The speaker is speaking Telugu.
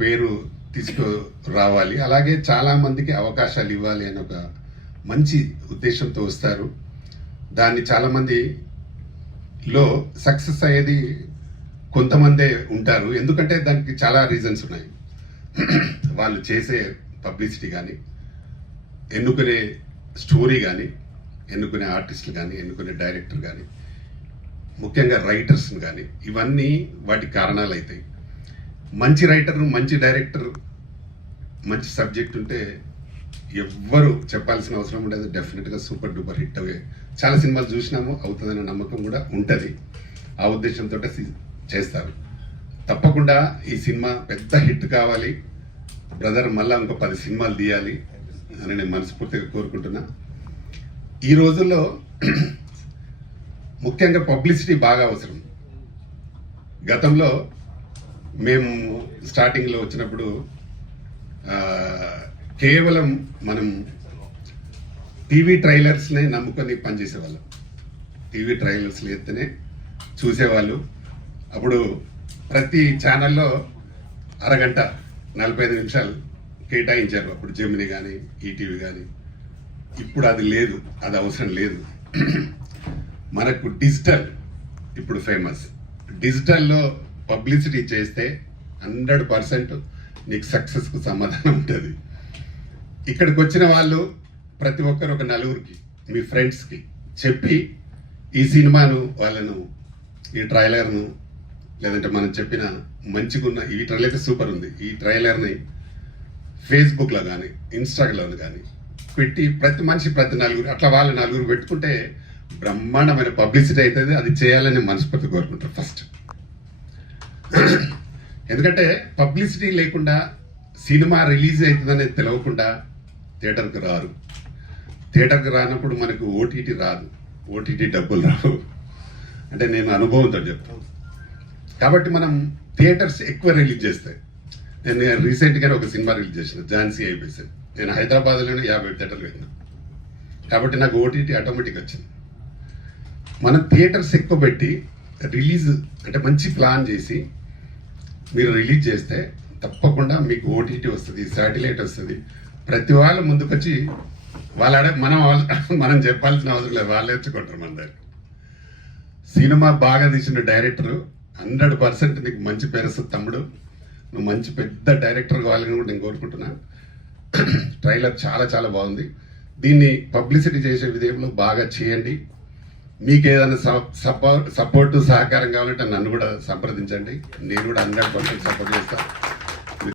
పేరు తీసుకురావాలి, అలాగే చాలా మందికి అవకాశాలు ఇవ్వాలి అని ఒక మంచి ఉద్దేశంతో వస్తారు. దాన్ని చాలా మందిలో సక్సెస్ అయ్యేది కొంతమందే ఉంటారు. ఎందుకంటే దానికి చాలా రీజన్స్ ఉన్నాయి. వాళ్ళు చేసే పబ్లిసిటీ కానీ, ఎన్నుకునే స్టోరీ కానీ, ఎన్నుకునే ఆర్టిస్టులు కానీ, ఎన్నుకునే డైరెక్టర్ కానీ, ముఖ్యంగా రైటర్స్ కానీ, ఇవన్నీ వాటి కారణాలు అవుతాయి. మంచి రైటర్, మంచి డైరెక్టర్, మంచి సబ్జెక్ట్ ఉంటే ఎవ్వరు చెప్పాల్సిన అవసరం ఉండదు. డెఫినెట్గా సూపర్ డూపర్ హిట్ అవే. చాలా సినిమాలు చూసినాము, అవుతుందనే నమ్మకం కూడా ఉంటుంది. ఆ ఉద్దేశంతో చేస్తారు. తప్పకుండా ఈ సినిమా పెద్ద హిట్ కావాలి, బ్రదర్ మళ్ళా ఇంకో 10 సినిమాలు తీయాలి అని నేను మనస్ఫూర్తిగా కోరుకుంటున్నా. ఈ రోజుల్లో ముఖ్యంగా పబ్లిసిటీ బాగా అవసరం. గతంలో మేము స్టార్టింగ్లో వచ్చినప్పుడు కేవలం మనం టీవీ ట్రైలర్స్నే నమ్ముకొని పనిచేసేవాళ్ళం. టీవీ ట్రైలర్స్లు ఎత్తేనే చూసేవాళ్ళు. అప్పుడు ప్రతి ఛానల్లో అరగంట 45 నిమిషాలు కేటాయించారు. అప్పుడు జెమిని కానీ, ఈటీవీ కానీ. ఇప్పుడు అది లేదు, అది అవసరం లేదు. మనకు డిజిటల్ ఇప్పుడు ఫేమస్. డిజిటల్లో పబ్లిసిటీ చేస్తే 100% నీకు సక్సెస్కు సమాధానం ఉంటుంది. ఇక్కడికి వచ్చిన వాళ్ళు ప్రతి ఒక్కరు ఒక 4గురికి, మీ ఫ్రెండ్స్కి చెప్పి ఈ సినిమాను, వాళ్ళను, ఈ ట్రైలర్ను, లేదంటే మనం చెప్పిన మంచిగున్న ఈ ట్రైలర్ అయితే సూపర్ ఉంది, ఈ ట్రైలర్ని ఫేస్బుక్లో కానీ, ఇన్స్టాగ్రామ్లో కానీ పెట్టి ప్రతి మనిషి ప్రతి 4గురు, అట్లా వాళ్ళు 4గురు పెట్టుకుంటే బ్రహ్మాండమైన పబ్లిసిటీ అవుతుంది. అది చేయాలని మనస్ఫూర్తి కోరుకుంటారు ఫస్ట్. ఎందుకంటే పబ్లిసిటీ లేకుండా సినిమా రిలీజ్ అవుతుందనేది తెలియకుండా థియేటర్కి రారు. థియేటర్కి రానప్పుడు మనకు ఓటీటీ రాదు, ఓటీటీ డబ్బులు రావు. అంటే నేను అనుభవంతో చెప్తాను. కాబట్టి మనం థియేటర్స్ ఎక్కువ రిలీజ్ చేస్తాయి. నేను రీసెంట్గానే ఒక సినిమా రిలీజ్ చేసిన, ఝాన్సీ అయిపోయింది. నేను హైదరాబాద్లోనే 50 థియేటర్లు వెళ్ళినా. కాబట్టి నాకు ఓటీటీ ఆటోమేటిక్ వచ్చింది. మనం థియేటర్స్ ఎక్కువ పెట్టి రిలీజ్ అంటే మంచి ప్లాన్ చేసి మీరు రిలీజ్ చేస్తే తప్పకుండా మీకు ఓటీటీ వస్తుంది, శాటిలైట్ వస్తుంది. ప్రతి వాళ్ళు ముందుకొచ్చి మనం చెప్పాల్సిన అవసరం లేదు, వాళ్ళే వచ్చుకుంటారు మన దగ్గర. సినిమా బాగా తీసిన డైరెక్టరు 100% నీకు మంచి పేరు వస్తుంది. తమ్ముడు, నువ్వు మంచి పెద్ద డైరెక్టర్ కావాలని కూడా నేను కోరుకుంటున్నా. ట్రైలర్ చాలా చాలా బాగుంది. దీన్ని పబ్లిసిటీ చేసే విధంలో బాగా చేయండి. మీకు ఏదైనా సపోర్టు సహకారం కావాలంటే నన్ను కూడా సంప్రదించండి. నేను కూడా 100% సపోర్ట్ చేస్తాను.